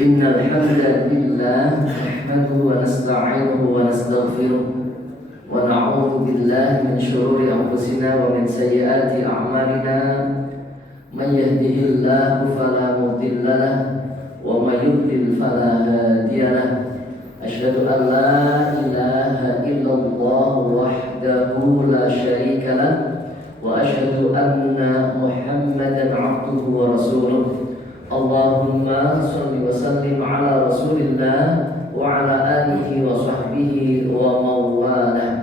إن الحمد لله نحمده ونستعينه ونستغفره ونعوذ بالله من شرور أنفسنا ومن سيئات أعمالنا من يهده الله فلا مضل له ومن يضلل فلا هادي له أشهد أن لا إله إلا الله وحده لا شريك له وأشهد أن محمدا عبده ورسوله اللهم صل وسلم على رسول الله وعلى آله وصحبه ومن والاه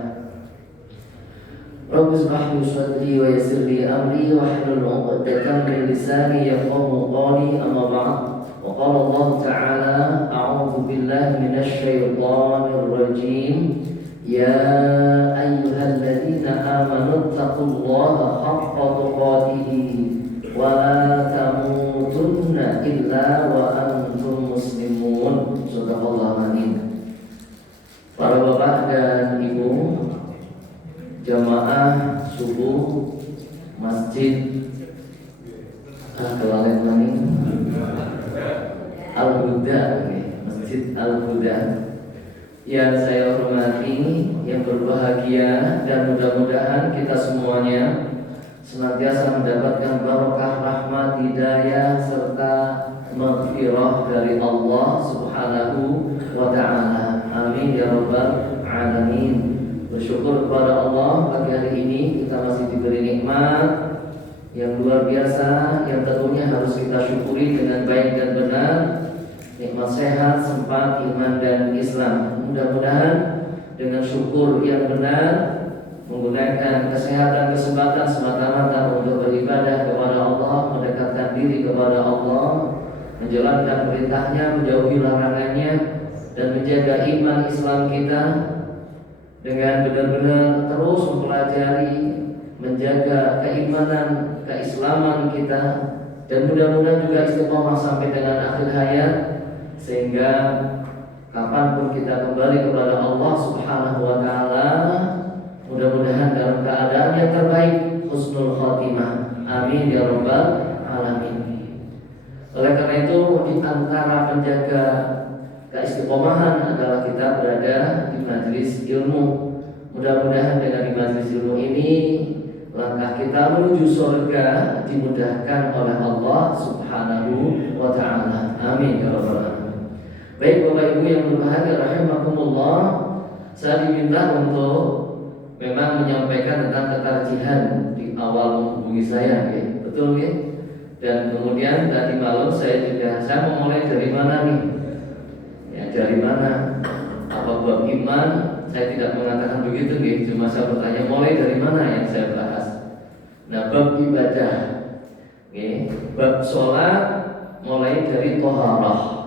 رب اشرح لي صدري ويسر لي أمري واحلل عقدة من لساني يفقهوا قولي أما بعد وقال الله تعالى أعوذ بالله من الشيطان الرجيم يا أيها الذين آمنوا اتقوا الله حق تقاته ولا تموتن إلا وأنتم مسلمون. Sadaqallahu adzim. Para bapak dan ibu jamaah subuh masjid Al-Huda, Masjid Al-Huda yang saya hormati, yang berbahagia, dan mudah-mudahan kita semuanya senantiasa mendapatkan barokah, rahmat, hidayah serta maghfirah dari Allah Subhanahu wa taala. Amin ya rabbal alamin. Bersyukur kepada Allah pagi hari ini kita masih diberi nikmat yang luar biasa yang tentunya harus kita syukuri dengan baik dan benar. Nikmat sehat, sempat, iman dan Islam. Mudah-mudahan dengan syukur yang benar, menggunakan kesehatan, kesempatan semata-mata untuk beribadah kepada Allah, mendekatkan diri kepada Allah, menjalankan perintahnya, menjauhi larangannya, dan menjaga iman Islam kita dengan benar-benar terus mempelajari, menjaga keimanan, keislaman kita, dan mudah-mudahan juga istiqomah sampai dengan akhir hayat, sehingga kapanpun kita kembali kepada Allah Subhanahu wa taala, mudah-mudahan dalam keadaan yang terbaik, husnul khotimah. Amin ya rabbal alamin. Oleh karena itu, di antara penjaga keistiqomahan adalah kita berada di majelis ilmu. Mudah-mudahan dengan di majelis ilmu ini langkah kita menuju surga dimudahkan oleh Allah Subhanahu wa taala. Amin ya rabbal alamin. Baik Bapak Ibu yang berbahagia rahimakumullah, saya diminta untuk memang menyampaikan tentang ketarjihan di awal menghubungi saya, ya. Betul ya? Dan kemudian tadi malam saya mau mulai dari mana nih? Ya, dari mana? Apa bab iman? Saya tidak mengatakan begitu, ya. Cuma saya bertanya mulai dari mana yang saya bahas. Nah, bab ibadah, ya. Bab sholat mulai dari toharah.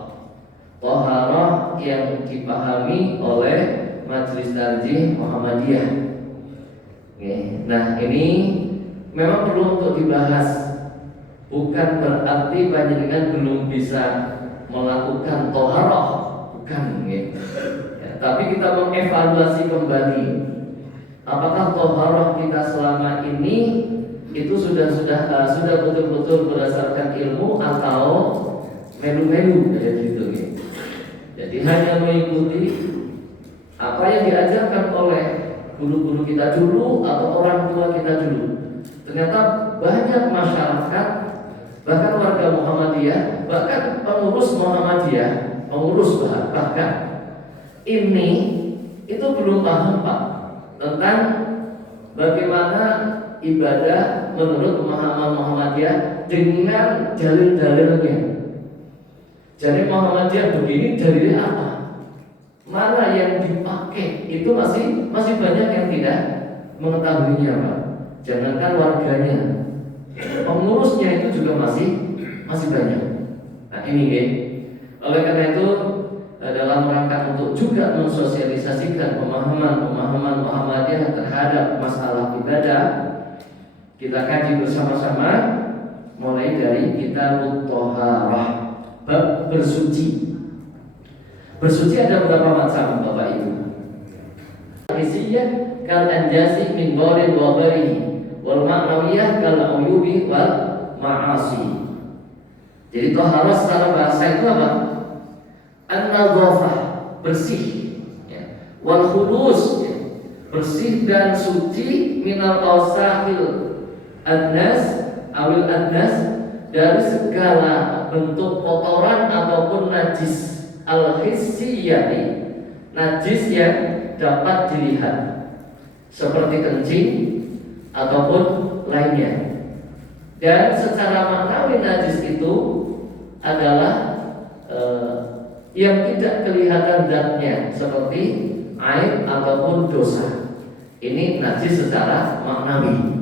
Toharah yang dipahami oleh Majelis Tarjih Muhammadiyah. Nah, ini memang perlu untuk dibahas. Bukan berarti panjenengan belum bisa melakukan toharah, bukan, ya. Tapi kita mengevaluasi kembali apakah toharah kita selama ini itu sudah betul-betul berdasarkan ilmu atau melu-melu, gitu, ya. Jadi hanya mengikuti apa yang diajarkan oleh guru-guru kita dulu atau orang tua kita dulu. Ternyata banyak masyarakat, bahkan warga Muhammadiyah, bahkan pengurus Muhammadiyah, bahkan ini itu belum paham, Pak, tentang bagaimana ibadah menurut pemahaman Muhammadiyah dengan dalil-dalilnya. Jadi Muhammadiyah begini, dalilnya apa? Mana yang dipakai? Itu masih banyak yang tidak mengetahuinya, Pak. Jangankan warganya, pengurusnya itu juga masih banyak. Nah ini, ya. Oleh karena itu, dalam rangka untuk juga mensosialisasikan pemahaman Muhammadiyah terhadap masalah ibadah, kita kaji bersama-sama mulai dari Kitabut Thaharah, bab bersuci. Bersuci ada berapa macam, Bapak Ibu? Hissiyah kal anjasi min ghairi wa ghairihi, wal ma'nawiyah kal uyubi wal ma'asi. Jadi thaharah secara bahasa itu apa? an-nadhafah, bersih, ya. Wal khulus, ya. Bersih dan suci minal awsahil adnas awil adnas, dari segala bentuk kotoran ataupun najis al-hissiyati, najis yang dapat dilihat seperti kencing ataupun lainnya. Dan secara maknawi najis itu adalah yang tidak kelihatan zatnya seperti aib ataupun dosa. Ini najis secara maknawi.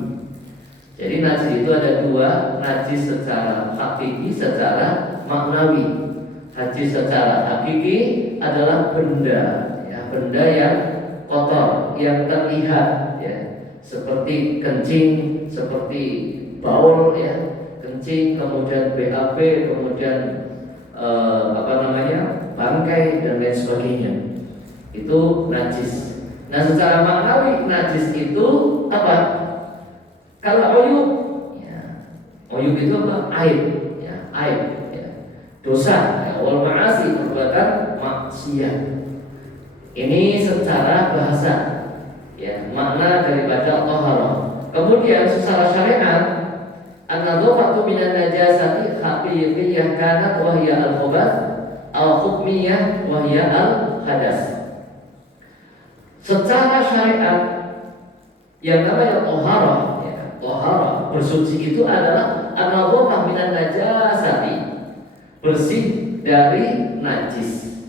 Jadi najis itu ada dua, najis secara hakiki, secara maknawi. Najis secara hakiki adalah benda, ya, benda yang kotor, yang terlihat, ya, seperti kencing, seperti baul, ya, kencing, kemudian BAB, kemudian bangkai dan lain sebagainya. Itu najis. Nah, secara maknawi najis itu apa? Kalau uyub, ya, uyub itu apa? Aib, ya, aib, ya, dosa, ya, wal ma'asi, perbuatan maksiat. Ini secara bahasa, ya, makna daripada taharah. Kemudian secara syariat, an-nadhafatu minan najasati haqiqiyyah kanat wa hiya al-khubath aw hukmiyah wa hiya al-hadas. Secara syariat yang namanya taharah, ya, taharah bersuci itu adalah an-nadhafah minan najasati, bersih dari najis,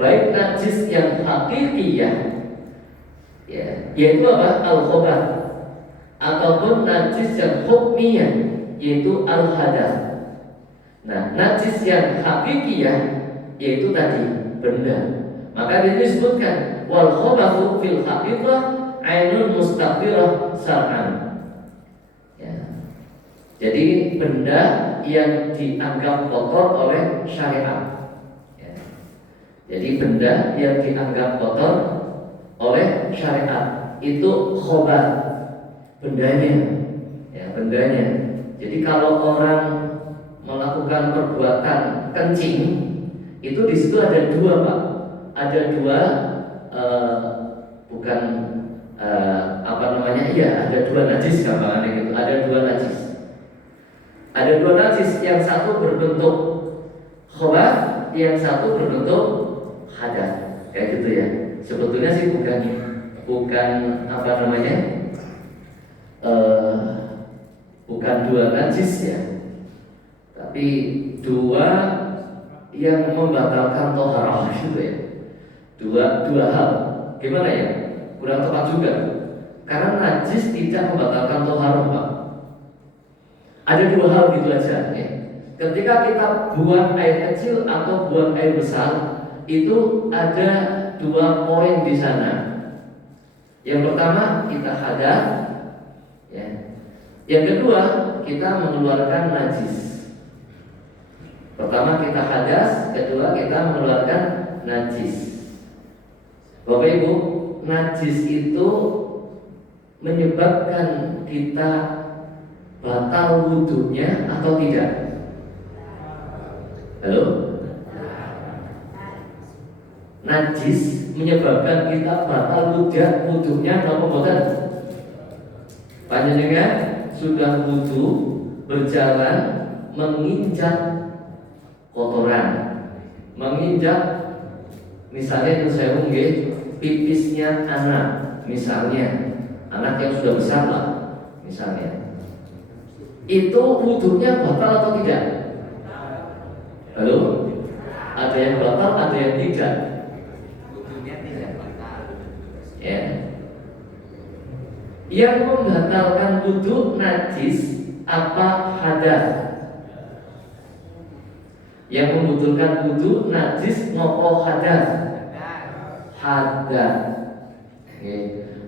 baik najis yang hakikiyah, ya, yaitu apa? Al-khubath, ataupun najis yang hukmiyah, yaitu al-hadas. Nah, najis yang hakikiyah yaitu tadi benda. Maka disebutkan wal khubathu fil haqiqah ainun mustaqbirah syar'an. Ya. Jadi benda yang dianggap kotor oleh syariat. Ya. Jadi benda yang dianggap kotor oleh syariat itu khobat, bendanya, ya, bendanya. Jadi kalau orang melakukan perbuatan kencing, itu di situ ada dua, Pak. Ada dua, bukan iya, ada dua najis, gampangannya gitu. Ada dua najis. Ada dua najis, yang satu berbentuk khobat, yang satu berbentuk hadas, kayak gitu ya. Sebetulnya sih bukan dua najis ya, tapi dua yang membatalkan toharah gitu ya. Dua hal. Gimana ya? Kurang tepat juga. Karena najis tidak membatalkan toharah, Pak. Ada dua hal gitu aja ya. Ketika kita buang air kecil atau buang air besar, itu ada dua poin di sana. Yang pertama kita hadas, ya. Yang kedua kita mengeluarkan najis. Pertama kita hadas, kedua kita mengeluarkan najis. Bapak Ibu, najis itu menyebabkan kita batal wudunya atau tidak? Halo? Najis menyebabkan kita batal wudunya atau bukan? Panjenengan sudah wudu, berjalan, menginjak kotoran, menginjak, misalnya itu saya mungkin pipisnya anak, misalnya anak yang sudah besar lah, misalnya, itu wudunya batal atau tidak? Halo? Ada yang batal, ada yang tidak. Wudunya tidak batal. Ya. Yang membatalkan wudu najis apa hadas? Yang membutuhkan wudu najis nopo hadas? Hadas.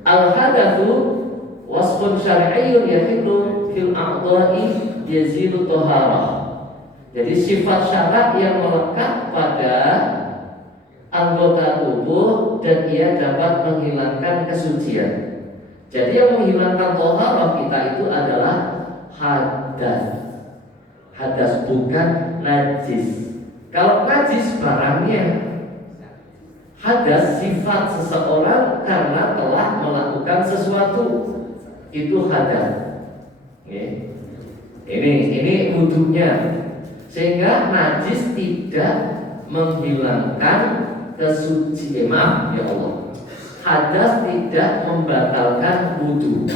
Al-hadatsu wasfun syar'iyyun yahillu fil a'dha'i yazidu taharah. Jadi sifat syarat yang melekat pada anggota tubuh dan ia dapat menghilangkan kesucian. Jadi yang menghilangkan taharah kita itu adalah hadas. Hadas bukan najis. Kalau najis barangnya, Hadas sifat seseorang karena telah melakukan sesuatu, itu hadas. Oke. Ini wudhunya. Sehingga najis tidak menghilangkan kesucian. Maaf ya Allah. Hadas tidak membatalkan wudhu.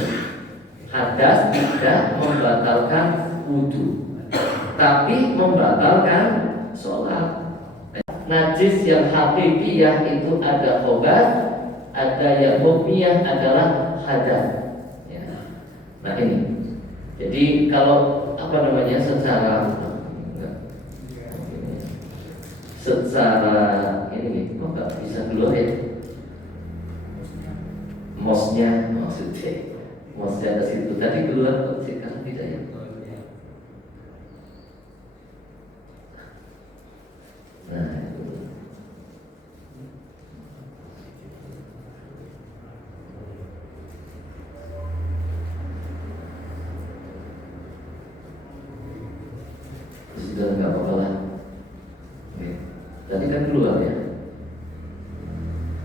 Hadas tidak membatalkan wudhu, tapi membatalkan sholat. Najis yang hakikiyah itu ada khobat, ada yang hukmiyah adalah hadas. Ya. Nah ini. Jadi kalau secara ini kok nggak bisa keluar ya? Mosnya maksudnya, mosnya ke situ tadi keluar kok sekarang tidak ya? Nah itu. Sudah nggak apa-apa lah. Tadi kan keluar ya.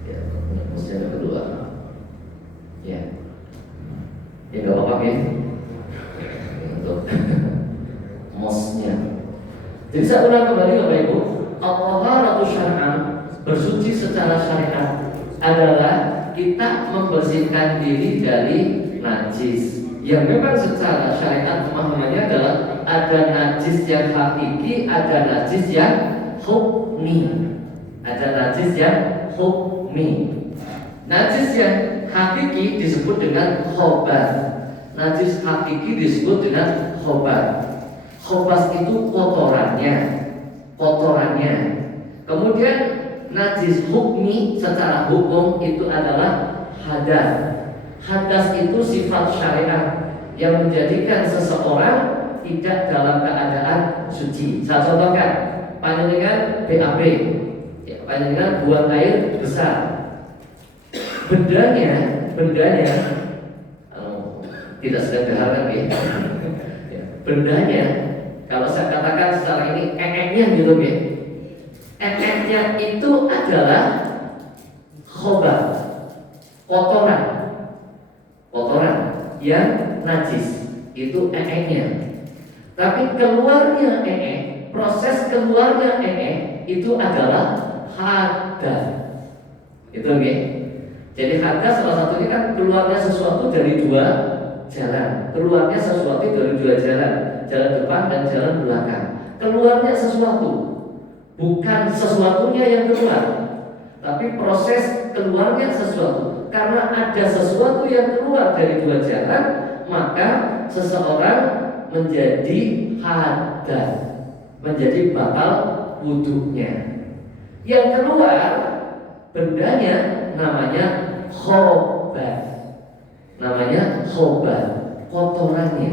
Ya, mosnya nggak keluar. Ya, ya nggak apa-apa ya. Untuk mosnya. Jadi saya ulang kembali Bapak Ibu, at-taharatu syar'an, bersuci secara syariat adalah kita membersihkan diri dari najis. Yang memang secara syariat pemahamannya adalah ada najis yang hakiki, ada najis yang hukmi. Ada najis yang hukmi. Najis yang hakiki disebut dengan khobat. Najis hakiki disebut dengan khobat. Khobat itu kotorannya. Kemudian najis hukmi secara hukum itu adalah hadas. Hadas itu sifat syariat yang menjadikan seseorang tidak dalam keadaan suci. Saya contohkan, panjenengan BAB, ya, panjenengan buang air besar. Bendanya tidak sederhana kan ya. Bendanya, kalau saya katakan secara ini ekeknya gitu ya. Ekeknya itu adalah khobat, kotoran yang najis, itu ekeknya. Tapi keluarnya proses keluarnya itu adalah hadas. Itu oke. Jadi hadas salah satunya kan keluarnya sesuatu dari dua jalan. Keluarnya sesuatu dari dua jalan, jalan depan dan jalan belakang. Keluarnya sesuatu, bukan sesuatunya yang keluar, tapi proses keluarnya sesuatu. Karena ada sesuatu yang keluar dari dua jalan, maka seseorang menjadi hadas, menjadi batal wudhunya. Yang keluar bendanya namanya khobat, kotorannya.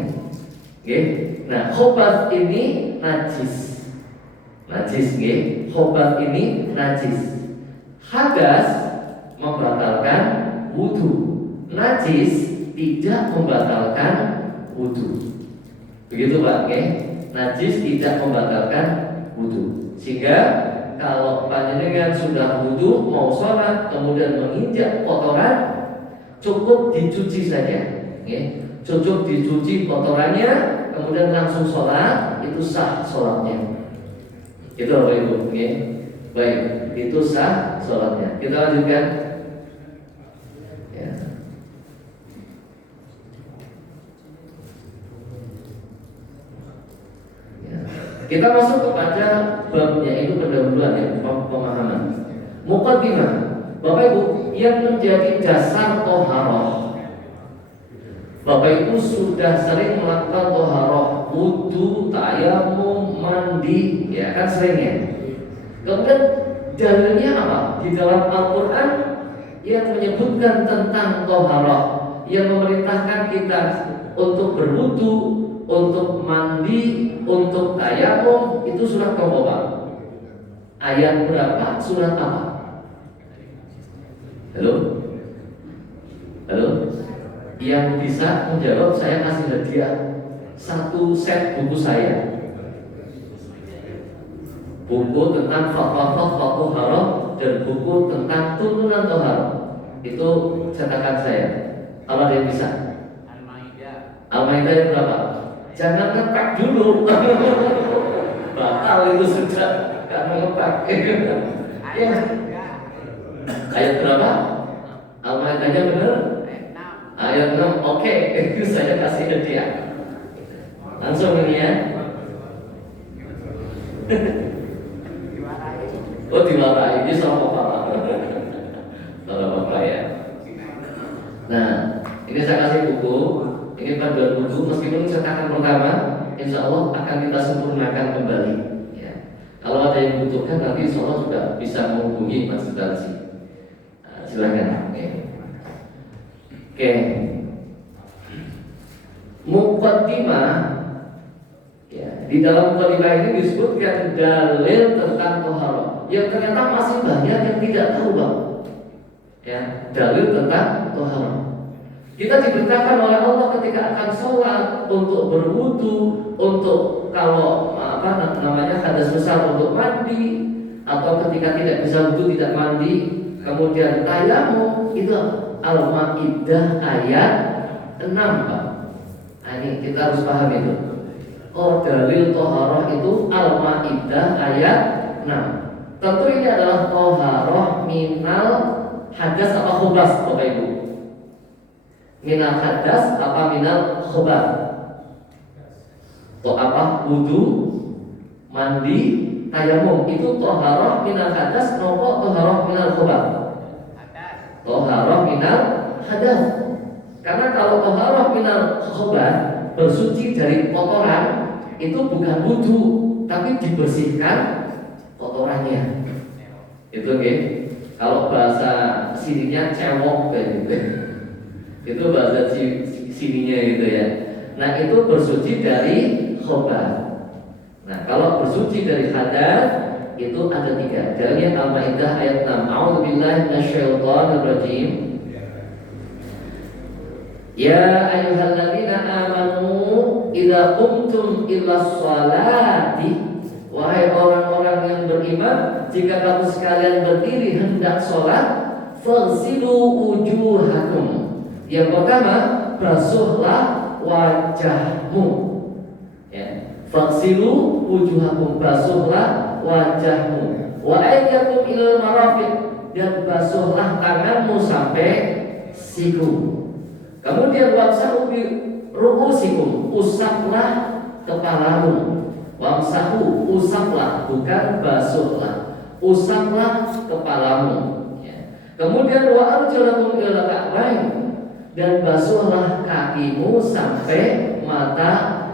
Oke. Nah, khobat ini najis, khobat ini najis. Hadas membatalkan wudhu, najis tidak membatalkan wudhu. Begitu Pak, oke? Najis tidak membatalkan wudhu. Sehingga kalau panjenengan sudah wudhu mau sholat kemudian menginjak kotoran, cukup dicuci saja, oke? Cukup dicuci kotorannya, kemudian langsung sholat, itu sah sholatnya. Itu Bapak Ibu, oke? Baik, itu sah sholatnya. Kita lanjutkan. Kita masuk kepada babnya, itu pendahuluan ya, pemahaman. Muqaddimah, Bapak Ibu, yang menjadi dasar toharoh. Bapak Ibu sudah sering melakukan toharoh, wudu, tayamum, mandi, ya kan seringnya. Kemudian dalilnya apa? Di dalam Al-Quran yang menyebutkan tentang toharoh, yang memerintahkan kita untuk berwudu, untuk mandi, untuk tayamum, itu surat berapa? Ayat berapa? Surat apa? Halo? Yang bisa menjawab saya kasih hadiah 1 set buku saya. buku tentang fatwa toharoh dan buku tentang turunan toharoh. Itu cetakan saya. Kalau ada yang bisa. Al-Maidah yang berapa? Jangan ngepak dulu. Batal itu sudah karena ngepak. Ya. Ayat berapa? Al-Maidahnya benar? Ayat 6. Oke, saya kasih hadiah. Langsung ini ya. Oh, diwarai ini sama bapak. Sama bapak ya. Nah, ini saya kasih buku. Ini panduan buku. Meskipun cetakan pertama, insya Allah akan kita sempurnakan kembali. Ya. Kalau ada yang butuhkan nanti insya Allah juga bisa menghubungi Mas Sudarsi. Silakan. Oke. Muqaddimah. Ya, di dalam muqaddimah ini disebutkan dalil tentang toharoh. Yang ternyata masih banyak yang tidak tahu, Bang. Ya, dalil tentang toharoh. Kita diberitakan oleh Allah ketika akan sholat, untuk berwudu, untuk kalau hadas besar untuk mandi, atau ketika tidak bisa wudu tidak mandi, kemudian tayamum. Itu Al-Maidah ayat 6, Pak. Nah, ini kita harus paham itu. Oh, dalil toharoh itu Al-Maidah ayat 6. Tentu ini adalah toharoh minal hadas apa khobas, Bapak Ibu. Minal hadas apa minal khobar? Atau apa? Wudu, mandi, tayamum. Itu toharoh minal hadas nopo toharoh minal khobar? Toharoh minal hadas. Karena kalau toharoh minal khobar, bersuci dari kotoran, itu bukan wudu, tapi dibersihkan kotorannya. Itu oke. Kalau bahasa sininya cewok kayak gitu. Itu bahasa sininya gitu ya. Nah, itu bersuci dari khobar. Nah, kalau bersuci dari hadas itu ada 3. Dalilnya Al-Maidah ayat 6. A'udzubillahi minasyaitonirrajim. Ya ayyuhalladzina amanu idza qumtum ilas sholati. Wahai orang-orang yang beriman, jika kamu sekalian berdiri hendak sholat, faghsilu wujuhakum. Yang pertama, basuhlah wajahmu. Ya. Faghsilu wujuhakum, basuhlah wajahmu. Wa ayyakum ilal marafiq, dan basuhlah tanganmu sampai siku. Kemudian wamsahu bi ru'usikum, usaplah kepalamu. Wamsahu, usaplah, bukan basuhlah. Usaplah kepalamu. Ya. Kemudian wa arjulakum ilal ka'bayn, dan basuhlah kakimu sampai mata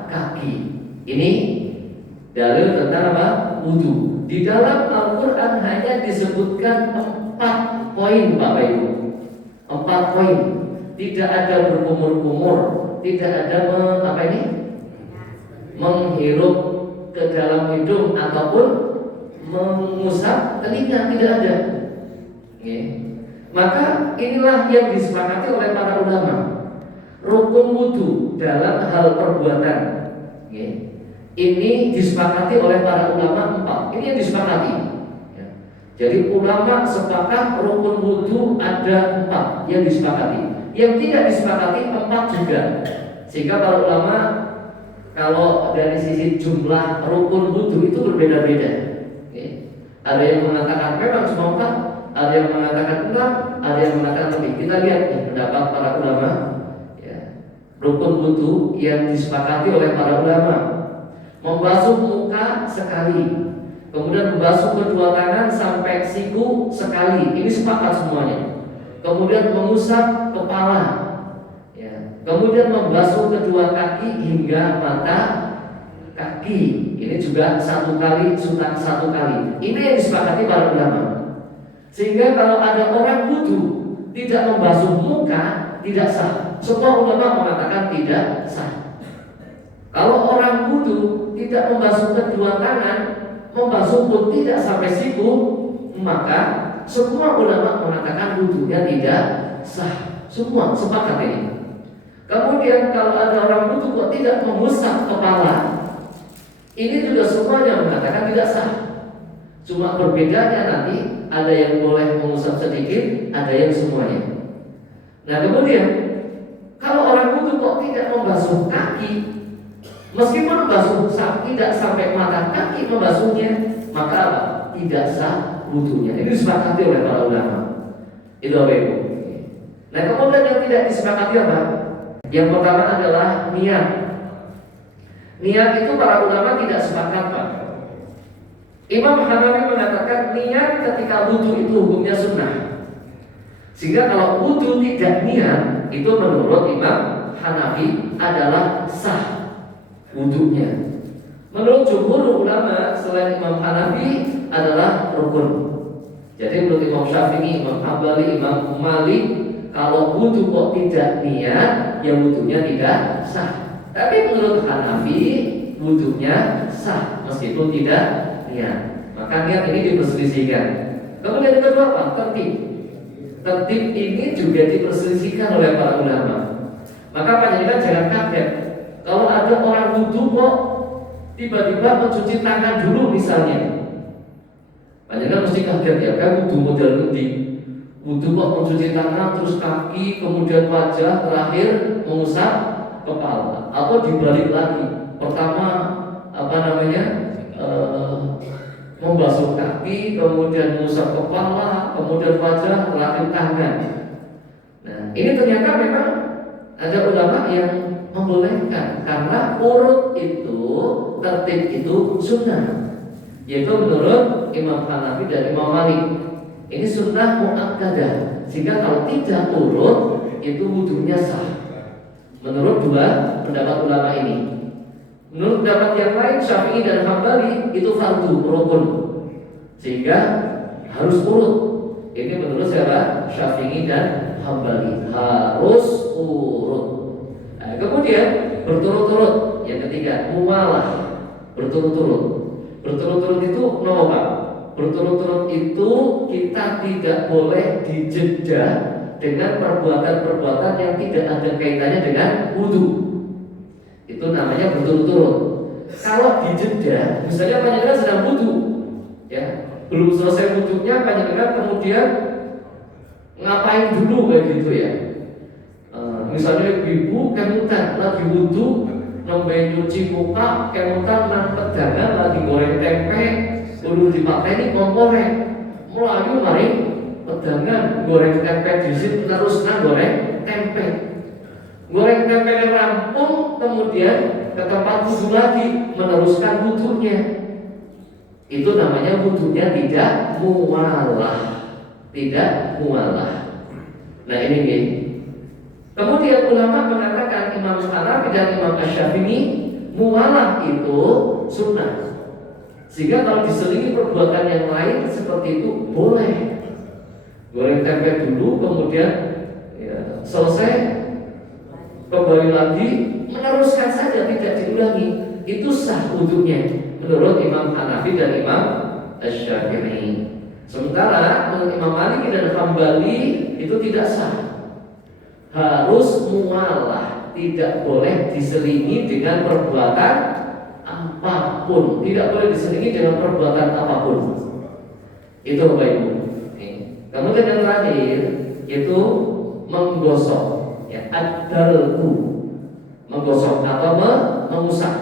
kaki. Ini dalil tentang apa? Wudu. Di dalam Al-Quran hanya disebutkan 4 poin, Bapak Ibu. 4 poin. Tidak ada berkumur-kumur, tidak ada menghirup ke dalam hidung ataupun mengusap telinga, tidak ada. Maka inilah yang disepakati oleh para ulama. Rukun wudu dalam hal perbuatan, ini disepakati oleh para ulama 4. Ini yang disepakati. Jadi ulama sepakat rukun wudu ada 4 yang disepakati. Yang tidak disepakati 4 juga. Sehingga para ulama kalau dari sisi jumlah rukun wudu itu berbeda-beda. Ada yang mengatakan memang cuma 4, ada yang mengatakan 6, ada yang mengatakan lebih. Kita lihat pendapat para ulama. Rukun wudu yang disepakati oleh para ulama: membasuh muka sekali, kemudian membasuh kedua tangan sampai siku sekali. Ini sepakat semuanya. Kemudian mengusap kepala, kemudian membasuh kedua kaki hingga mata kaki. Ini juga 1 kali, sunat 1 kali. Ini yang disepakati para ulama. Sehingga kalau ada orang wudu tidak membasuh muka, tidak sah. Semua ulama mengatakan tidak sah. Kalau orang wudu tidak membasuh kedua tangan, membasuh pun tidak sampai siku, maka semua ulama mengatakan wudunya tidak sah. Semua sepakat ini. Kemudian kalau ada orang wudu kok tidak mengusap kepala, ini juga semuanya mengatakan tidak sah. Cuma berbedanya nanti ada yang boleh mengusap sedikit, ada yang semuanya. Nah kemudian kalau orang wudu kok tidak membasuh kaki, meskipun membasuh tidak sampai mata kaki membasuhnya, maka apa? Tidak sah wudunya. Ini disepakati oleh para ulama. Itu apa itu? Nah kemudian yang tidak disepakati apa? Yang pertama adalah niat. Niat itu para ulama tidak sepakat, Pak. Imam Hanafi mengatakan niat ketika wudu itu hukumnya sunnah. Sehingga kalau wudu tidak niat, itu menurut Imam Hanafi adalah sah wudunya. Menurut jumhur ulama selain Imam Hanafi adalah rukun. Jadi menurut Imam Syafi'i, Imam Hambali, Imam Malik, kalau wudu kok tidak niat, ya wudunya tidak sah. Tapi menurut Hanafi, wudunya sah meskipun tidak niat. Maka niat ini diperselisihkan. Kemudian yang kedua apa? Tertib. Tertib ini juga diperselisihkan oleh para ulama. Maka panjenengan jangan kaget kalau ada orang wudu kok tiba-tiba mencuci tangan dulu misalnya. Panjenengan mesti kaget ya, kan wudu model ngendi? Wudu kok mencuci tangan terus kaki, kemudian wajah, terakhir mengusap kepala, atau dibalik lagi. Pertama membasuh kaki, kemudian mengusap kepala, kemudian wajah, terakhir tangan. Nah, ini ternyata memang ada ulama yang membolehkan karena urut itu, tertib itu sunnah. Yaitu menurut Imam Hanafi dan Imam Malik. Ini sunnah muakkadah. Sehingga kalau tidak urut itu wudunya sah. Menurut dua pendapat ulama ini. Menurut pendapat yang lain Syafi'i dan Hambali itu fardu rukun. Sehingga harus urut. Ini menurut siapa? Syafi'i dan Hambali harus urut. Nah, kemudian berturut-turut. Yang ketiga mumalah, berturut-turut. Berturut-turut itu Pak. Berturut-turut itu kita tidak boleh dijeda dengan perbuatan-perbuatan yang tidak ada kaitannya dengan wudu. Itu namanya berturut-turut. Kalau dijeda, misalnya panjenengan sedang wudu, ya, belum selesai wudunya panjenengan kemudian ngapain dulu kayak gitu ya. Misalnya ibu kemutan lagi wudu, nembe nyuci muka, kemudian nang pedangan lagi goreng tempe, kudu dipateni komporeng. Melayu mari pedangan goreng tempe disit terus nang goreng tempe. Goreng tempe rampung, kemudian ke tempat wudu lagi meneruskan wudunya. Itu namanya wudunya tidak mualah. Tidak mualah. Nah ini nih. Kemudian ulama mengatakan Imam Hanafi dan Imam Syafi'i mualah itu sunnah. Sehingga kalau diselingi perbuatan yang lain seperti itu boleh. Goreng tempe dulu, kemudian ya, selesai kembali lagi meneruskan saja tidak diulangi. Itu sah wudunya menurut Imam Hanafi dan Imam Syafi'i. Sementara menurut Imam Malik dan Hambali itu tidak sah. Harus mualah, tidak boleh diselingi dengan perbuatan apapun, tidak boleh diselingi dengan perbuatan apapun. Itu Bapak Ibu. Kemudian yang terakhir itu menggosok, ya, ad-dalku, menggosok atau mengusap,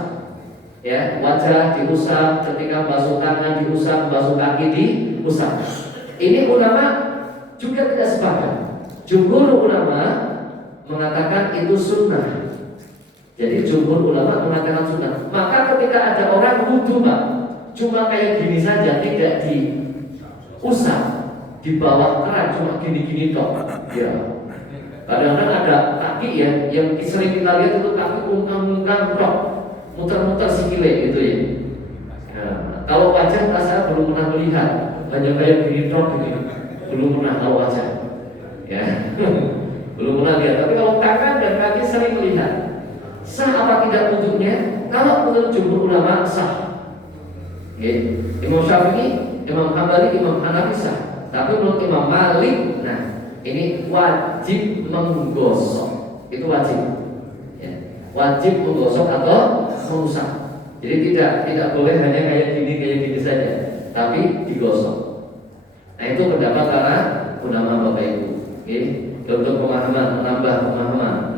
ya, wajah diusap, ketika basuh tangan diusap, basuh kaki diusap. Ini ulama juga tidak sepakat. Jumhur ulama mengatakan itu sunnah. Jadi jumhur ulama mengatakan sunnah. Maka ketika ada orang wudu, Pak, cuma kayak gini saja, tidak diusap di bawah keran, cuma gini-gini tok. Ya. Kadang-kadang ada kaki ya, yang sering kita lihat itu kaki ungkang-ungkang tok, muter-muter sikile gitu ya. Nah, kalau wajah saya belum pernah melihat, hanya kayak gini tok gitu. Belum pernah tahu wajah. Ya. Belum pernah lihat, tapi kalau tangan dan kaki sering melihat. Sah apa tidak wudhunya? Kalau menurut jumhur ulama sah. Okay. Imam Syafi'i, Imam Hambali, Imam Hanafi sah. Tapi menurut Imam Malik, nah ini wajib menggosok. Itu wajib. Ya. Wajib menggosok atau mengusap. Jadi tidak boleh hanya kayak gini saja. Tapi itu pendapat para ulama Bapak Ibu. Untuk pemahaman, menambah pemahaman.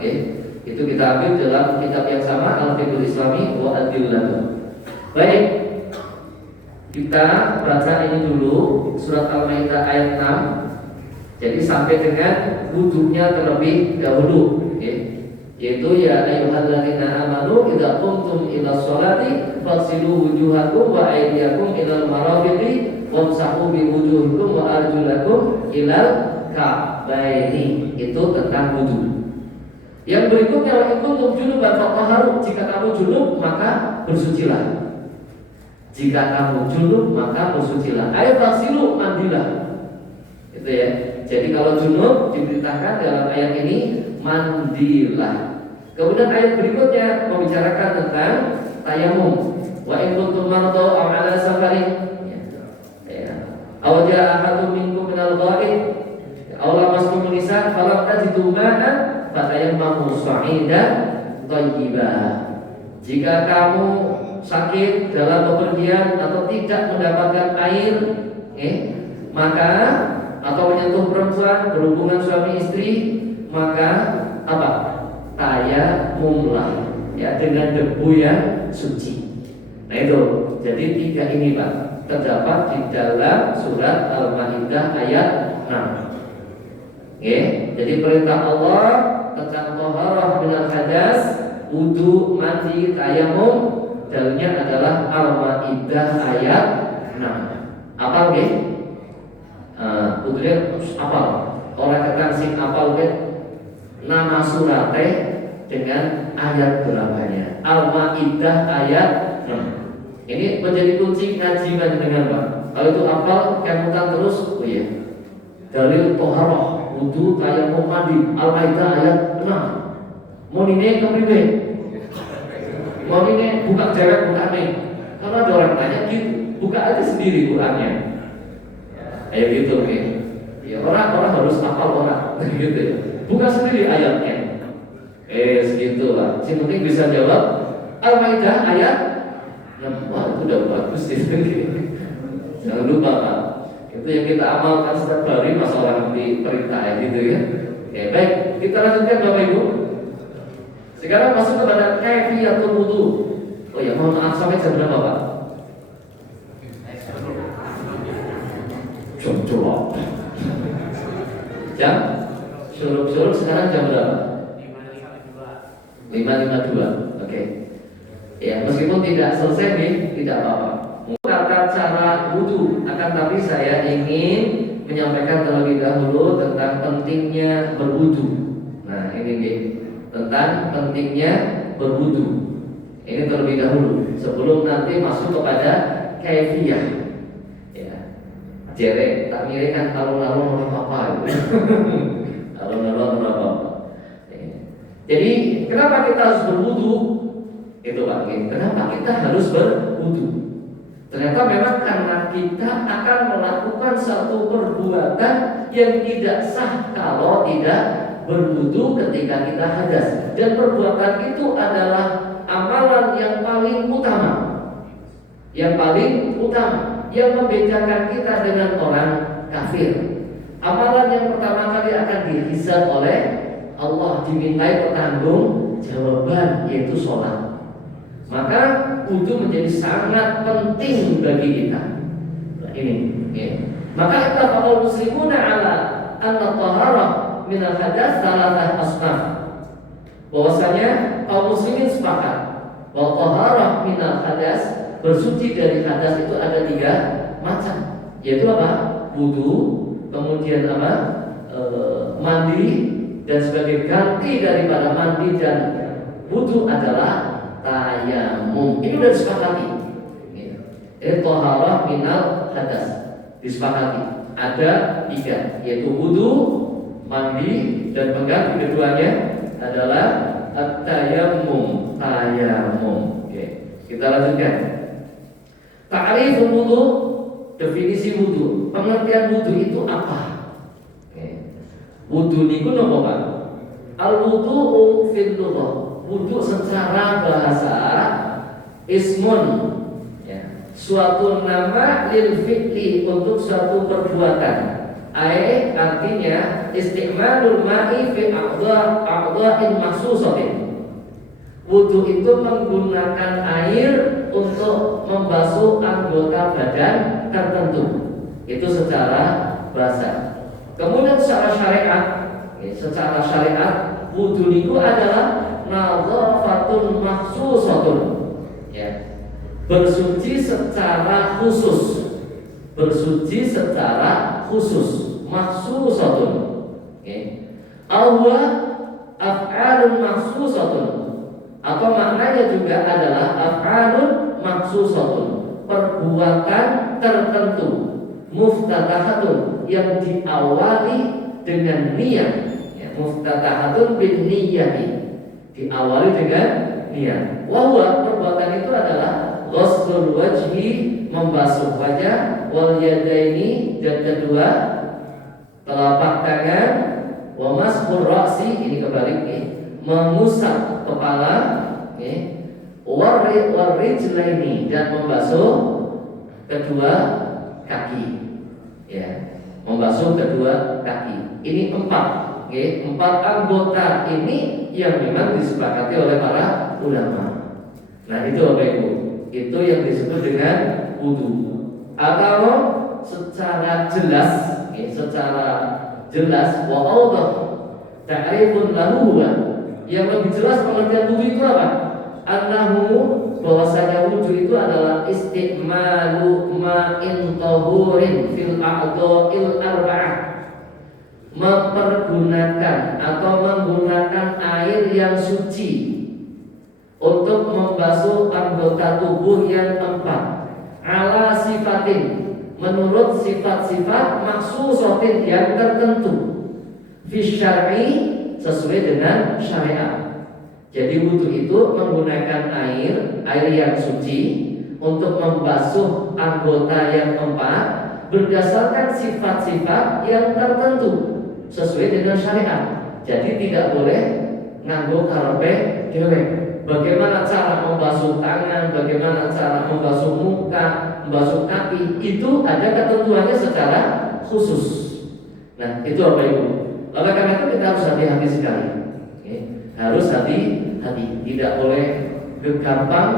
Itu kita ambil dalam kitab yang sama, Al-Fiqhul Islami wa Adillatuh. Baik, kita baca ini dulu surat Al-Maidah ayat 6. Jadi sampai dengan wudhunya terlebih dahulu, yaitu ya ayyuhalladzina amanu idza qumtum ila sholati faghsilu wujuhakum wa aydiyakum ilal marafiqi wamsahu bi wujuhikum wa arjulakum ilal ka'baini. Itu tentang wudu. Yang berikutnya wa in kuntum junuban fatahharu, jika kamu junub maka bersucilah. Jika kamu junub maka bersucilah. Ayat faghsilu, mandilah. Itu ya. Jadi kalau junub diberitakan dalam ayat ini mandilah. Kemudian ayat berikutnya membicarakan tentang tayamum. Wa in kuntum marḍā aw 'alā safarin aw jaa'a ahadun minkum minal gha'id aw lamastum nisa falam tajidu ma'an fatayammamu sha'idan thayyiban. Jika kamu sakit dalam bepergian atau tidak mendapatkan air, maka atau menyentuh perempuan berhubungan suami istri, maka apa? Tayamumlah, ya, dengan debu yang suci. Nah itu, jadi 3 ini Pak terdapat di dalam surat Al-Maidah ayat 6. Jadi perintah Allah tentang thaharah minal hadas, wudu, mandi, tayamum, dalilnya adalah Al-Maidah ayat 6. Apa nggih? Kemudian apal, orang ketang sing apal nama suratnya dengan ayat berapanya. Al-Maidah ayat 6. Ini menjadi kunci ngaji dengan Pak. Kalau itu apal, kemudian terus, oh iya, dalil toharoh, wudu, tayamum, mandi, Al-Maidah ayat 6. Mau ini kepriwe? Mau ini buka cewek, buka nih. Kalau ada orang tanya gitu, buka aja sendiri Qurannya. Ayo gitu, ya, orang harus hafal orang, gitu ya. Buka sendiri ayatnya. Segitu lah. Si penting bisa jawab Al-Maidah ayat 6. Wah, itu udah bagus itu. Jangan lupa Pak. Itu yang kita amalkan setiap hari masalah di perintah gitu ya. Baik, kita lanjutkan Bapak Ibu. Sekarang masuk kepada kaifiyatul wudu. Oh ya, mohon maaf, sampai jam berapa Pak? Coba. Jam? Suruh sekarang jam berapa? 5.52. Oke. Ya, meskipun tidak selesai nih, tidak apa-apa. Tata cara wudu, akan tapi saya ingin menyampaikan terlebih dahulu tentang pentingnya berwudu. Nah, ini nih, tentang pentingnya berwudu. Ini terlebih dahulu sebelum nanti masuk kepada kaifiyah. Jerek tak mirip kan alun-alun orang apa itu. Alun-alun orang apa. Jadi kenapa kita harus berwudu? Itu Pak. Kenapa kita harus berwudu? Ternyata memang karena kita akan melakukan satu perbuatan yang tidak sah kalau tidak berwudu ketika kita hadas. Dan perbuatan itu adalah amalan yang paling utama. Yang paling utama, yang membedakan kita dengan orang kafir. Amalan yang pertama kali akan dihisab oleh Allah, dimintai pertanggung jawaban, yaitu sholat. Maka wudu menjadi sangat penting bagi kita. Nah, ini ya. Maka ittafaqal muslimuna ala anna taharah min al-hadath thalathah asnaf. Bahwasanya kaum muslimin sepakat bahwa taharah min al-hadath, bersuci dari hadas, itu ada 3 macam, yaitu apa? Wudu, kemudian apa? Mandi, dan sebagai ganti daripada mandi dan wudu adalah tayamum. Ini sudah disepakati. Ini thaharah minal hadas, disepakati. Ada 3, yaitu wudu, mandi, dan pengganti keduanya adalah at-tayammum. Tayamum. Kita lanjutkan. Ta'riful wudu, definisi wudu. Pengertian wudu itu apa? Wudu niku napa Pak? Al-wudu'u fil lughah. Wudu secara bahasa ismun, ya, suatu nama lil fi'li untuk suatu perbuatan. Artinya isti'malul ma'i fi a'dha'in makhsusatin. Wudu itu menggunakan air untuk membasuh anggota badan tertentu. Itu secara bahasa. Kemudian secara syariat, wudu itu adalah nadhafatun makhsusatun. Ya. Bersuci secara khusus. Bersuci secara khusus, makhsusatun. Okay. Awwa af'alun makhsusatun. Atau maknanya juga adalah af'alun makhsusatun, perbuatan tertentu, muftatahatun, yang diawali dengan niat. Ya, muftatahatun bin niyati, diawali dengan niat. Wahwa, perbuatan itu adalah ghuslul wajhi, membasuh wajah, wal yadaini, dan kedua telapak tangan, wa mashur ra'si, ini kebalik nih, mengusap kepala, warijlaini, dan membasuh kedua kaki, ya, membasuh kedua kaki. Ini empat anggota ini yang memang disepakati oleh para ulama. Nah itu Bapak Ibu, itu yang disebut dengan wudu. Atau secara jelas, wa awdah ta'rifun lahu, yang lebih jelas pengertian wudu itu apa? Annahu, bahwasanya wudu itu adalah isti'malu ma'in tahurin fil a'dha'il arba'ah, mempergunakan atau menggunakan air yang suci untuk membasuh anggota tubuh yang empat, ala sifatin, menurut sifat-sifat maksusatin yang tertentu, fi syar'i, sesuai dengan syariat. Jadi wudu itu menggunakan air yang suci untuk membasuh anggota yang empat berdasarkan sifat-sifat yang tertentu sesuai dengan syariat. Jadi tidak boleh nganggo karepe dhewe. Bagaimana cara membasuh tangan, bagaimana cara membasuh muka, membasuh kaki, itu ada ketentuannya secara khusus. Nah, itu Bapak Ibu. Oleh karena itu kita harus hati-hati sekali. Harus hati-hati, tidak boleh gampang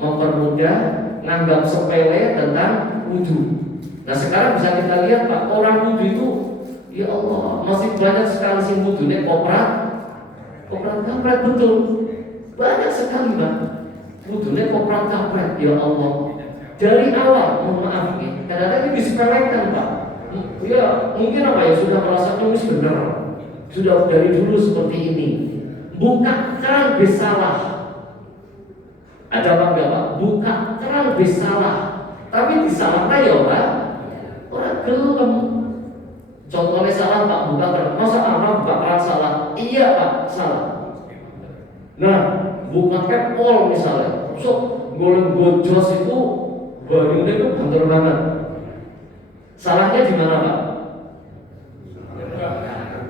mempermudah, nganggap sepele tentang wudu. Nah sekarang bisa kita lihat Pak, orang wudu itu, ya Allah, masih banyak sekali sih wudunya koprat kampret, betul. Banyak sekali Pak, wudunya koprat kampret, ya Allah. Dari awal, mohon maaf nih, kadang-kadang ini disepelekan Pak. Ya mungkin apa ya, sudah merasa tulis benar, sudah dari dulu seperti ini. Buka keran bersalah. Ada apa enggak Pak? Buka keran bersalah. Tapi disalahkan ya orang gelem. Contohnya salah Pak, buka keran. Masa anak buka keran salah? Iya Pak, salah. Nah, buka kepol misalnya. So, goleng gojos itu banyunya itu banter banget. Salahnya di mana Pak?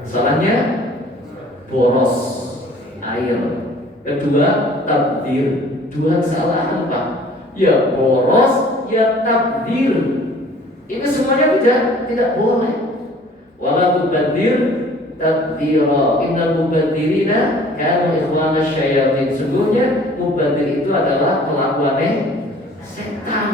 Salahnya boros air. Kedua, tabdir. Dua kesalahan Pak. Ya boros, ya tabdir. Ini semuanya tidak boleh. Wala tubaddir tabdira. Innal mubaddirina kanu ikhwana syayatin. Sungguhnya mubaddir itu adalah kelakuannya setan.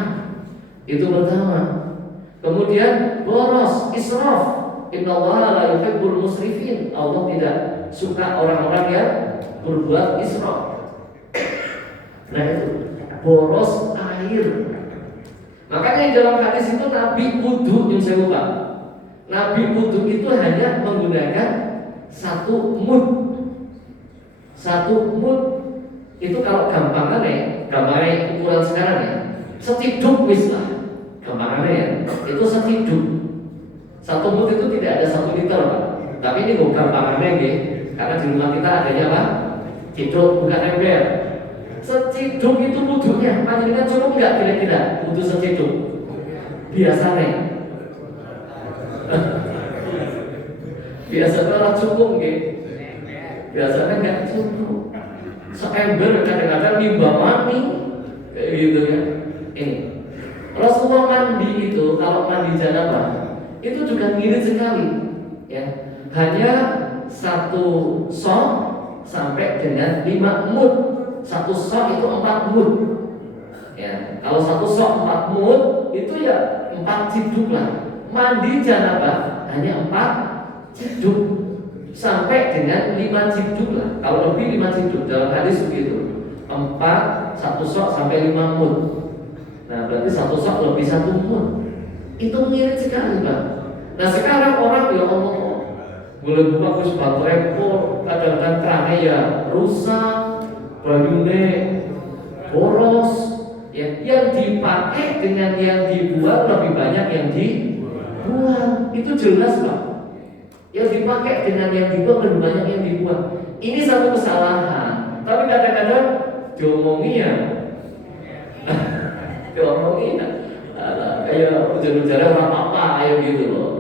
Itu pertama. Kemudian boros, israf. Innallaha la yuhibbul musrifin. Allah tidak suka orang-orang yang berbuat israf. Nah itu boros air. Makanya dalam hadis itu Nabi wudu yang saya lupa. Nabi wudu itu hanya menggunakan satu mud. Itu kalau gampangannya ukuran sekarang ya, setiduk wis lah. Gampangannya ya, itu setiduk. Satu mud itu tidak ada 1 liter Pak. Tapi ini bukan gampangannya gitu. Karena di rumah kita adanya apa? Ciduk, bukan ember. Seciduk itu wudunya, panjenengan cukup nggak kira-kira wudu seciduk? Biasanya orang cukup gitu. Biasanya nggak cukup. Seember kadang-kadang nimba mani kayak gitu ya. Ini Rasulullah mandi itu, kalau mandi janabah itu juga ngirit sekali, ya. Hanya satu sok sampai dengan 5 mud. Satu sok itu 4 mud. Ya, kalau satu sok 4 mud itu ya 4 ciduk lah. Mandi janabah hanya 4 ciduk sampai dengan 5 ciduk lah. Kalau lebih 5 ciduk dalam hadis begitu. 1 sok sampai 5 mud. Nah, berarti 1 sok lebih 1 mud. Itu ngirit sekali, Pak. Nah, sekarang orang ya Allah boleh buka kus baterai repot, kadang-kadang kerannya ya rusak, banyune boros, ya. Yang dipakai dengan yang dibuang lebih banyak yang dibuang. Itu jelas, Pak. Yang dipakai dengan yang dibuang lebih banyak yang dibuang. Ini satu kesalahan. Tapi kadang-kadang diomongi ya kayak ujar-ujarnya orang apa kayak gitu loh.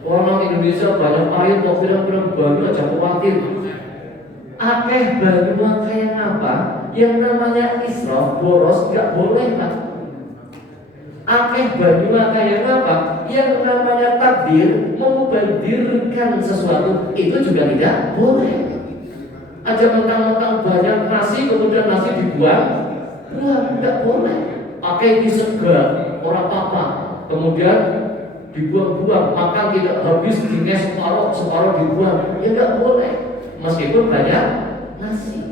Orang Indonesia banyak air kok film-film banyu aja khawatir. Akeh banyu kayak apa? Yang namanya israf, boros gak boleh, Pak. Akeh banyu kayak apa? Yang namanya takdir, memubazirkan sesuatu, itu juga tidak boleh. Aja mentang-mentang banyak nasi kemudian nasi dibuang, tidak boleh. Pakai disegar orang apa, kemudian dibuang-buang, makan tidak habis, dinya separuh dibuang, ya nggak boleh. Meskipun banyak nasi,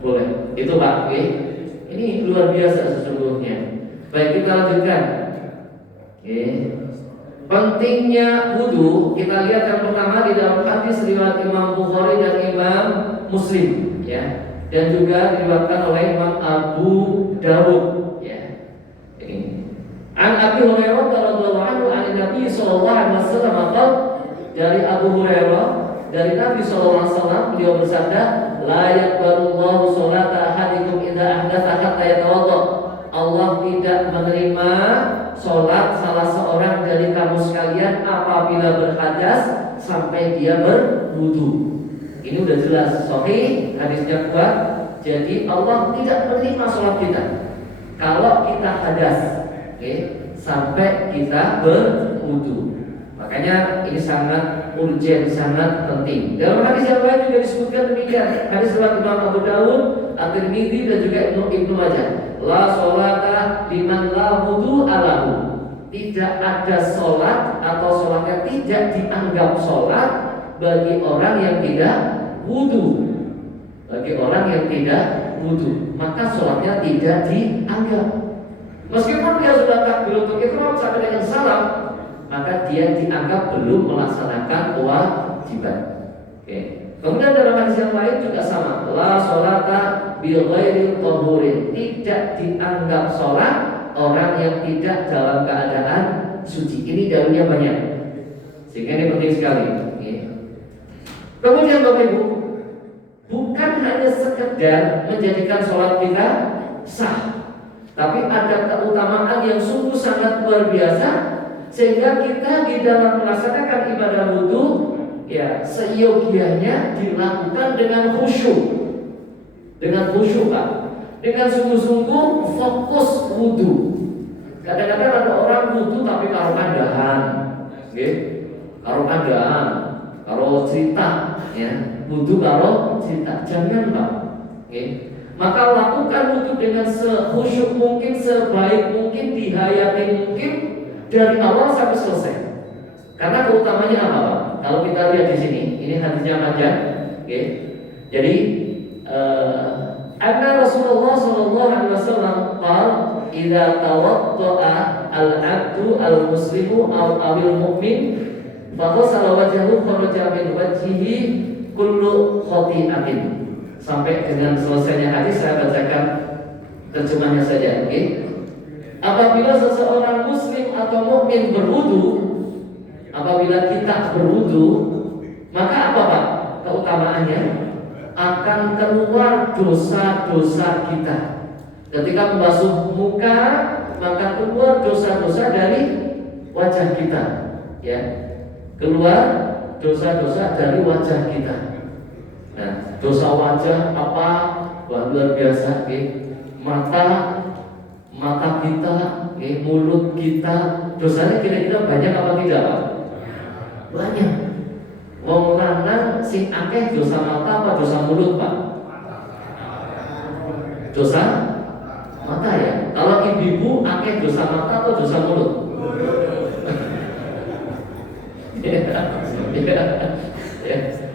boleh. Itu Pak, oke. Ini luar biasa sesungguhnya. Baik, kita lanjutkan. Oke. Pentingnya wudu kita lihat yang pertama di dalam hadis riwayat Imam Bukhari dan Imam Muslim, ya, dan juga diriwayatkan oleh Imam Abu Dawud, ya. Ini An Abi Hurairah radhiyallahu anhu an Nabi sallallahu alaihi wasallam dari Abu Hurairah dari Nabi sallallahu alaihi wasallam beliau bersabda, la yaqbalullahu sholata ahadikum idza ahdatsa hatta yatawadda. Allah tidak menerima sholat salah seorang dari kamu sekalian apabila berhadas sampai dia berwudu. Ini udah jelas, sahih, hadisnya kuat. Jadi Allah tidak menerima sholat kita kalau kita hadas, sampai kita berwudu. Makanya ini sangat urgent, sangat penting. Dalam hadis yang lain juga disebutkan demikian. Hadis riwayat Imam Abu Dawud, At-Tirmidzi dan juga Ibnu Majah. La sholata liman la wudu alahu. Tidak ada sholat atau sholatnya tidak dianggap sholat bagi orang yang tidak wudu. Bagi orang yang tidak wudu, maka sholatnya tidak dianggap. Meskipun dia sudah takbiratul ihram sampai dengan salam, maka dia dianggap belum melaksanakan kewajiban. Oke. Kemudian dalam hadis yang lain juga sama. La sholata bi ghairi tahurin. Tidak dianggap sholat orang yang tidak dalam keadaan suci. Ini dalilnya banyak. Sehingga ini penting sekali. Oke. Kemudian Bapak Ibu, bukan hanya sekedar menjadikan sholat kita sah, tapi ada keutamaan yang sungguh sangat luar biasa, sehingga kita di dalam melaksanakan ibadah wudu, ya, seyogianya dilakukan dengan khusyuk, Pak, dengan sungguh-sungguh fokus wudu. Kadang-kadang ada orang wudu tapi karo kandahan, karo kandahan, karo cerita, ya, wudu karo cerita, jangan Pak. Maka lakukan wudu dengan sekhusyuk mungkin, sebaik mungkin, dihayati mungkin dari awal sampai selesai. Karena keutamanya apa, Pak? Kalau kita lihat di sini, ini hadisnya panjang. Jadi anna Rasulullah sallallahu alaihi wasallam qala idza tawaddaa al-'abdu al-muslimu aw awil mu'min fa ghasala wajhahu kharaja min wajhihi kullu khati'atin. Sampai dengan selesainya hadis saya bacakan terjemahnya saja, Apabila seseorang muslim atau mukmin berwudu, apabila kita berwudu, maka apa Pak? Keutamaannya akan keluar dosa-dosa kita. Ketika membasuh muka, maka keluar dosa-dosa dari wajah kita, ya. Keluar dosa-dosa dari wajah kita. Nah, dosa wajah apa? Wah, luar biasa, mata kita, mulut kita, dosanya kira-kira banyak apa tidak Pak? Banyak. Wong lanang sing akeh dosa mata apa dosa mulut Pak? Dosa mata ya. Kalau ibu-ibu akeh dosa mata atau dosa mulut? Ya.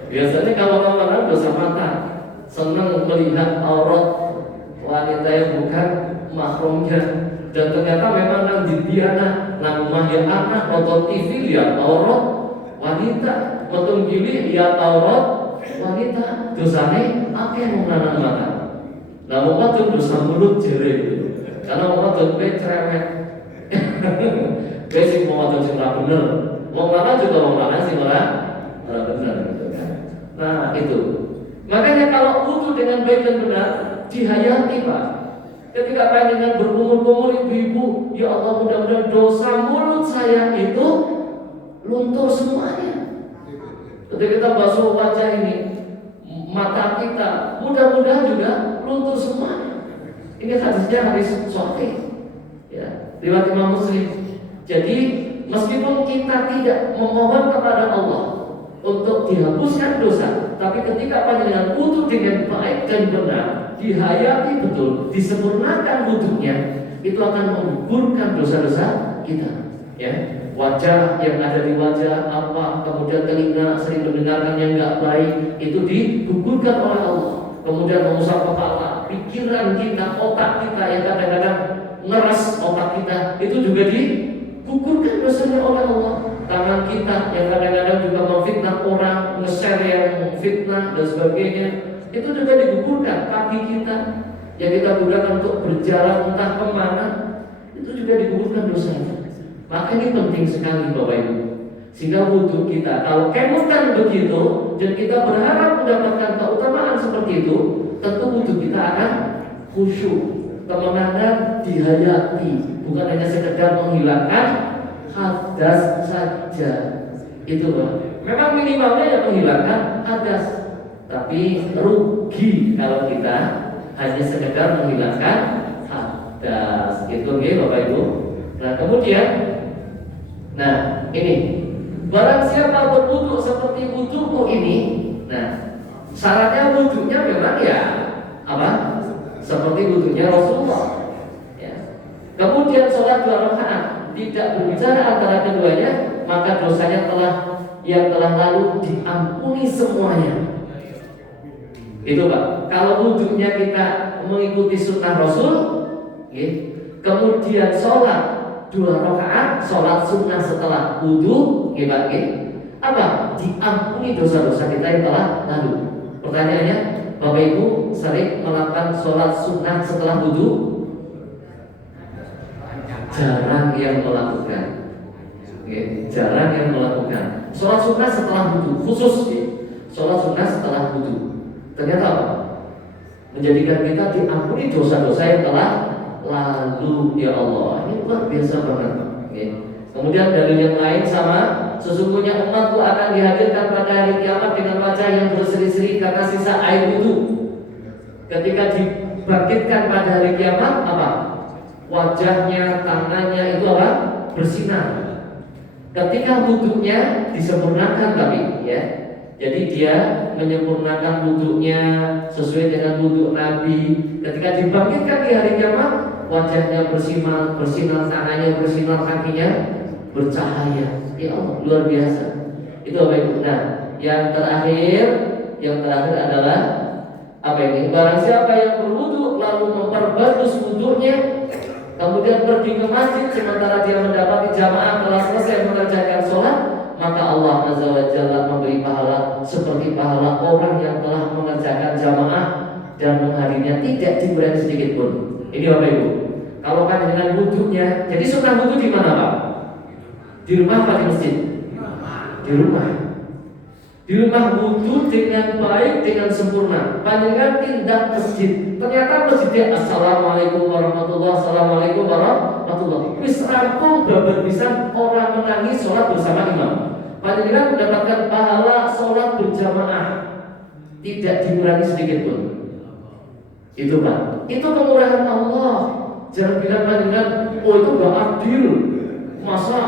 Biasanya kalau orang dosa mata, senang melihat aurat wanita yang bukan mahramnya, dan ternyata memang nang didiana, nang rumah yang anak nonton TV lihat aurat wanita, nonton gili lihat aurat wanita, dosane akeh mengenang mata. Nah, mau tuh dosa mulut jere, karena mau tuh cerewet. Besi mau tuh sing bener, mau mana juga mau mana sih ora bener gitu kan. Nah itu, makanya kalau wudu dengan baik dan benar dihayati Pak. Ketika pengen dengan berkumur-kumur ibu-ibu, ya Allah mudah-mudahan dosa mulut saya itu luntur semuanya. Ketika kita basuh wajah ini, mata kita, mudah-mudahan juga luntur semuanya. Ini hadisnya hadis sahih, ya, riwayat Imam Muslim. Jadi meskipun kita tidak memohon kepada Allah untuk dihapuskan dosa, tapi ketika panjenengan wudu dengan baik dan benar, dihayati betul, disempurnakan wudunya, itu akan menggugurkan dosa-dosa kita. Ya, wajah yang ada di wajah apa, kemudian telinga sering mendengarkan yang nggak baik, itu digugurkan oleh Allah. Kemudian mengusap kepala, pikiran kita, otak kita yang kadang-kadang ngeras otak kita, itu juga digugurkan dosanya oleh Allah. Tangan kita yang kadang-kadang juga memfitnah orang, nge-share yang fitnah dan sebagainya, itu juga digugurkan. Kaki kita yang kita gunakan untuk berjalan entah kemana, itu juga digugurkan dosanya. Maka ini penting sekali Bapak Ibu. Sehingga wudhu kita kalau kemukan begitu dan kita berharap mendapatkan keutamaan seperti itu, tentu wudhu kita akan khusyuk, kemenangan dihayati, bukan hanya sekedar menghilangkan hadas saja. Itu Pak. Memang minimalnya ya menghilangkan hadas, tapi rugi kalau kita hanya sekedar menghilangkan hadas. Itu nggih Bapak Ibu. Nah, kemudian ini barang siapa berwudu seperti wuduku ini, nah syaratnya wudunya memang ya apa? Seperti wudunya Rasulullah. Ya. Kemudian sholat 2 rakaat, tidak berbicara antara keduanya, maka dosanya yang telah lalu diampuni semuanya. Itu Pak. Kalau wudunya kita mengikuti sunnah Rasul, kemudian sholat 2 rakaat, sholat sunnah setelah wudu, apa? Diampuni dosa-dosa kita yang telah lalu. Pertanyaannya, Bapak Ibu sering melakukan sholat sunnah setelah wudu? Jarang yang melakukan. Jarang yang melakukan. Sholat sunnah setelah wudu, khusus sholat sunnah setelah wudu. Ternyata apa? Menjadikan kita diampuni dosa-dosa yang telah lalu, ya Allah. Ini luar biasa banget. Kemudian dari yang lain sama, sesungguhnya umatku akan dihadirkan pada hari kiamat dengan wajah yang berseri-seri karena sisa air wudu. Ketika dibangkitkan pada hari kiamat, apa? Wajahnya, tangannya itu apa? Bersinar. Ketika wudunya disempurnakan tapi ya. Jadi dia menyempurnakan wudunya sesuai dengan wudu Nabi. Ketika dibangkitkan di hari kiamat, wajahnya bersinar, tangannya bersinar, kakinya bercahaya. Ya Allah, luar biasa. Itu apa itu? Nah, yang terakhir adalah apa ini? Barang siapa yang berwudu lalu memperbagus wudunya, kemudian pergi ke masjid sementara dia mendapati jamaah telah selesai mengerjakan sholat, maka Allah Azza wa Jalla memberi pahala seperti pahala orang yang telah mengerjakan jamaah dan menghadirinya tidak dikurangi sedikit pun. Ini Bapak Ibu. Kalau kan dengan wudunya, jadi sunnah wudu di mana Pak? Di rumah apa di masjid? Di rumah. Di rumah wudu dengan baik, dengan sempurna. Panjenengan tindak masjid. Ternyata masjidnya Assalamualaikum warahmatullahi wabarakatuh. Assalamualaikum warahmatullahi wabarakatuh. Wis rampung babar pisan orang menangis sholat bersama imam. Panjenengan mendapatkan pahala sholat berjamaah tidak dikurangi sedikit pun. Itu Pak. Itu kemurahan Allah. Jangan bilang panjenengan, oh itu gak adil. Masa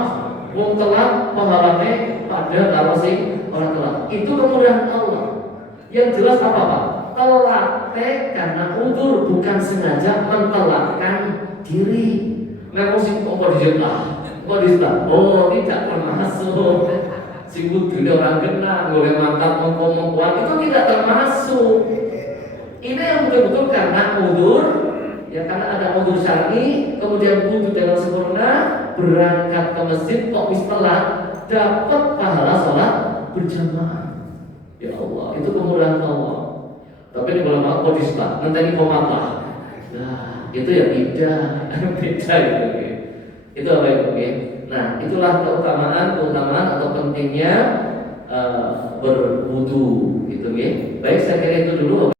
wong telat pahalanya pada kalau sing orang telat. Itu kemudahan Allah. Yang jelas apa Pak? Telat karena udzur, bukan sengaja mentelatkan diri. Memang sing kok dijebak. Oh, tidak termasuk. Sing kudune orang kena, boleh mangkat mongko-mongkoan itu tidak termasuk. Ini yang betul-betul karena udzur, ya karena ada udzur syar'i, kemudian wudu dengan sempurna, berangkat ke masjid kok wis telat, dapat pahala sholat berjamaah. Ya Allah, itu kemudahan Allah. Tapi ini kalau mau kodislah, nanti komat lah. Nah, itu ya beda itu. Itu apa itu? Nah, itulah keutamaan atau pentingnya berwudu, gitu ya. Baik, saya kira itu dulu.